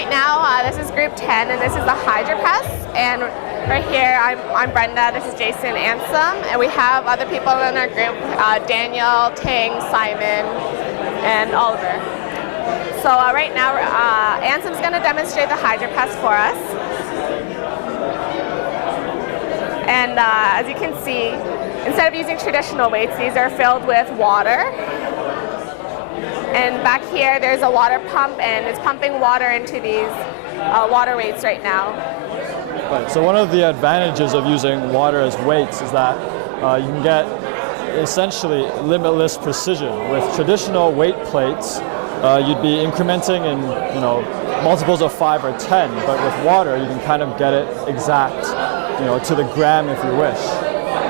right now, this is group 10, and this is the Hydro Press. And right here, I'm Brenda, this is Jason Ansem, and we have other people in our group, Daniel, Ting, Simon, and Oliver. So right now, Ansem's going to demonstrate the Hydro Press for us. And as you can see, instead of using traditional weights, these are filled with water. And back here, there's a water pump, and it's pumping water into these water weights right now. Right, so one of the advantages of using water as weights is that you can get essentially limitless precision. With traditional weight plates, you'd be incrementing in multiples of 5 or 10, but with water, you can kind of get it exact, to the gram if you wish.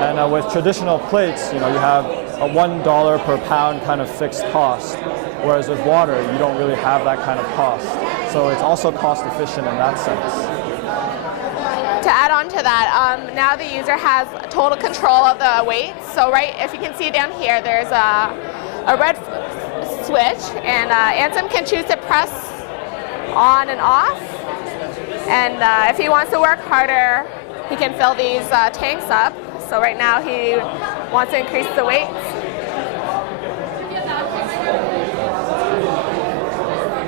And with traditional plates, you have a $1 per pound kind of fixed cost, whereas with water, you don't really have that kind of cost. So it's also cost efficient in that sense. To add on to that, now the user has total control of the weights. So if you can see down here, there's a red switch, and Ansem can choose to press on and off. And if he wants to work harder, he can fill these tanks up. So right now he wants to increase the weights.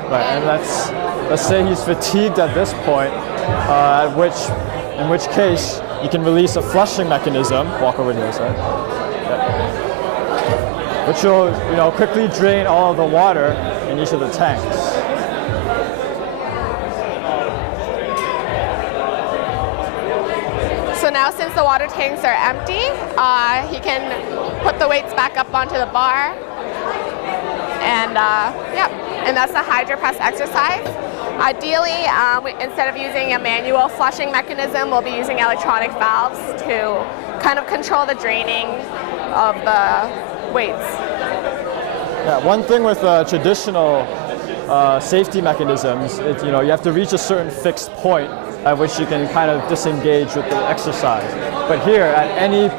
Right, and let's say he's fatigued at this point, in which case you can release a flushing mechanism. Walk over here, sorry. Yeah. Which will quickly drain all of the water in each of the tanks. So now, since the water tanks are empty, he can put the weights back up onto the bar. And and that's the Hydro Press exercise. Ideally, instead of using a manual flushing mechanism, we'll be using electronic valves to kind of control the draining of the weights. Yeah, one thing with traditional safety mechanisms, you have to reach a certain fixed point at which you can kind of disengage with the exercise. But here, at any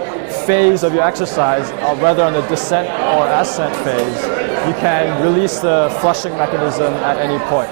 phase of your exercise, whether on the descent or ascent phase, you can release the flushing mechanism at any point.